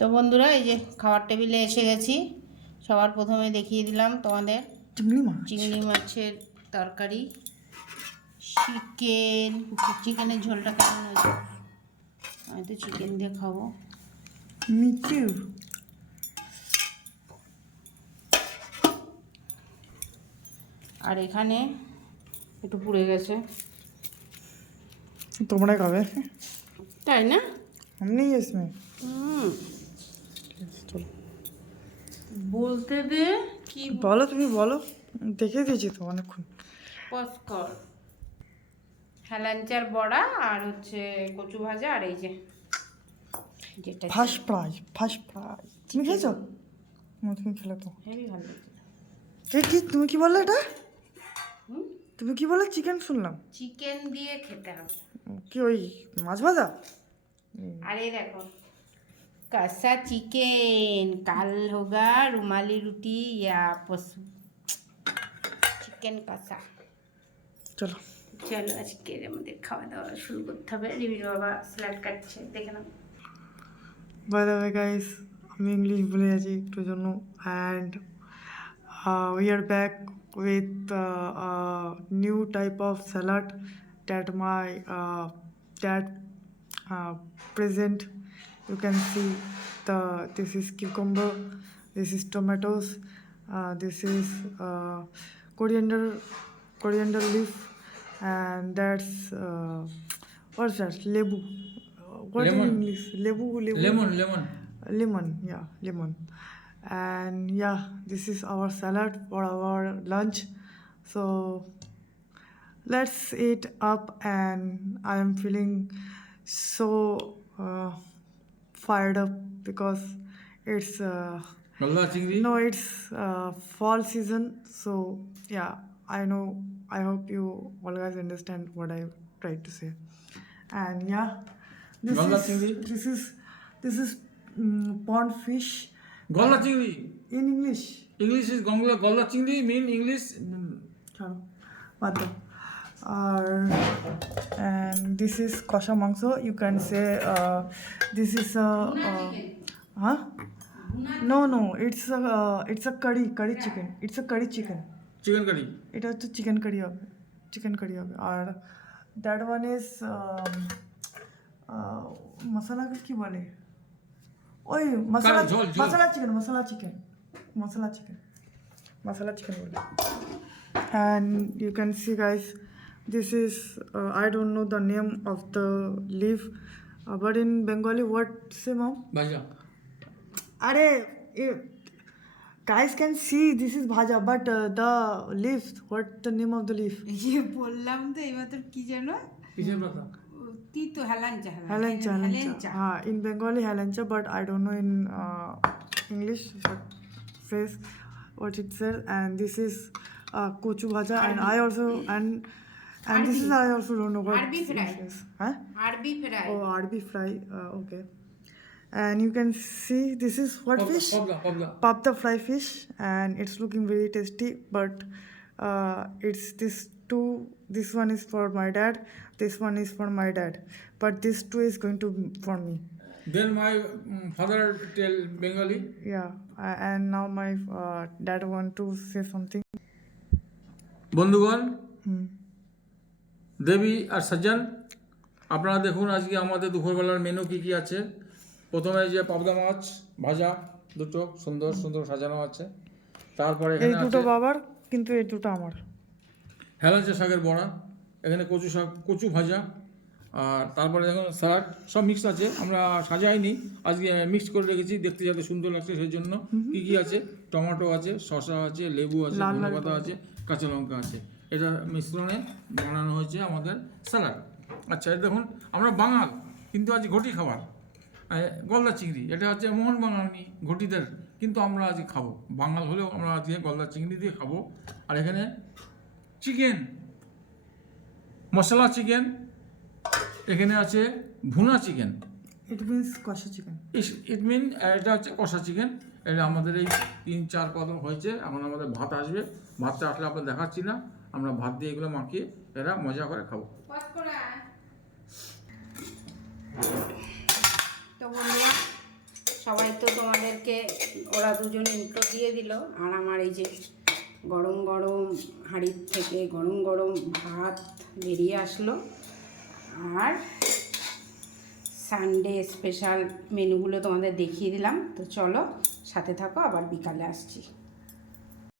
তো বন্ধুরা, এই যে খাওয়ার টেবিলে এসে গেছি। সবার প্রথমে দেখিয়ে দিলাম তোমাদের চিংড়ি মাছের তরকারি, চিকেনের ঝোলটা কেমন হয়েছে। আমি তো চিকেন দিয়ে খাবো। আর এখানে একটু পুড়ে গেছে, তোমরা খাবে তাই না? हमने इसमें বলতে দে কি বলো, তুমি বলো, দেখে দিয়েছি তো অনেকক্ষণ। পস্কর হেলাঞ্চার বড়া আর হচ্ছে কচু ভাজা, আর এই যে যেটা ফার্স্ট প্রাইজ তুমি খেয়েছো? তুমি খেলে তো হেভি ভালো লাগছে। কি তুমি কি বললে এটা? তুমি কি বললে? চিকেন শুনলাম। চিকেন দিয়ে খেতে হবে। কি ওই মাছ ভাজা? अरे देखो कसा चिकन, काल होगा रुमाली रोटी या पशु चिकन कसा। চলো চলো আজকে আমাদের খাওয়া দাওয়া শুরু করতে হবে। রিমির বাবা স্যালাড কাটছে, দেখে নাও। বাই দ্য ওয়ে গাইস, আমি ইংলিশ ভুলে যাচ্ছি একটুর জন্য। And we are back with a new type of salad that my dad present. You can see this is cucumber, this is tomatoes, this is coriander leaf, and that's what's that? Lebu. What Lemon. in English? Lebu. Lemon, yeah, lemon. And yeah, this is our salad for our lunch. So let's eat up, and I am feeling so fired up because it's গলদা চিংড়ি it's fall season. So yeah, I know, I hope you all guys understand what I tried to say. And yeah, গলদা চিংড়ি this is pond fish গলদা চিংড়ি in English. English is গলদা চিংড়ি মিন English চলো বাদ দাও। and this is kosha mangso. You can say this is a huh? No, it's a curry chicken. It's a curry chicken. Chicken curry এটা হচ্ছে chicken curry হবে। আর দ্যাট ওয়ান ইজ মশলাকে কি বলে? ওই মশলা ঝোল। মশলা চিকেন বলে। And you can see guys, this is I don't know the name of the leaf, but in Bengali what say mom? ভাজা Guys can see this is bhaja, but the leaf, what the name of the leaf? এই বললাম তো এবার তোর কি জানো, কিসের পাতা তিতো Helencha. In Bengali helancha, but I don't know in English what phrase what it says. And this is kochu bhaja, and I also and this is I also don't know what Arbi fry. it is. Huh? আরবি fry. Oh, arbi fry. Okay. And you can see this is what fish? পবলা Papda fry fish, and it's looking very tasty. But it's this one is for my dad, this one is for my dad, but this two is going to be for me. Then my father tell Bengali Yeah, and now my dad want to say something. বন্ধুগণ, দেবী আর সজ্জন, আপনারা দেখুন আজকে আমাদের দুপুরবেলার menu কি কি আছে। প্রথমে যে পাবদা মাছ ভাজা দুটো সুন্দর সুন্দর সাজানো আছে। তারপরে এই এখানে দুটো আছে বাবার, কিন্তু এই দুটো আমার। হেলাঞ্চা শাকের বড়া, এখানে কচু ভাজা, আর তারপরে দেখুন স্যালাড, সব মিক্স আছে। আমরা সাজাইনি, আজকে মিক্স করে রেখেছি দেখতে যাতে সুন্দর লাগছে সেই জন্য। কী কী আছে? টমেটো আছে, শসা আছে, লেবু আছে, ধনেপাতা আছে, কাঁচা লঙ্কা আছে। এটা মিশ্রণে বানানো হয়েছে আমাদের স্যালাড। আচ্ছা, এটা দেখুন, আমরা বাঙাল কিন্তু আজ ঘটি খাবার, গলদা চিংড়ি। এটা হচ্ছে মোহন বাঙালি ঘটিদের, কিন্তু আমরা আজ খাবো, বাঙাল হলেও আমরা আজকে গলদা চিংড়ি দিয়ে খাবো। আর এখানে চিকেন, মশলা চিকেন, এখানে আছে ভুনা চিকেন। It means কষা চিকেন। এটা হচ্ছে কষা চিকেন। এটা আমাদের এই 3-4 কদম হয়েছে। এখন আমাদের ভাত আসবে, ভাতটা আসলে আপনার দেখাচ্ছি না। আমরা ভাত দিয়ে এগুলো মাখিয়ে এরা মজা করে খাবো। তো বন্ধুরা, সবাই তো তোমাদেরকে ওরা দুজন ইন্ট্রো দিয়ে দিল, আর আমার এই যে গরম গরম হাঁড়ির থেকে গরম গরম ভাত বেরিয়ে আসলো। আর সানডে স্পেশাল মেনুগুলো তোমাদের দেখিয়ে দিলাম। তো চলো সাথে থাকো, আবার বিকালে আসছি।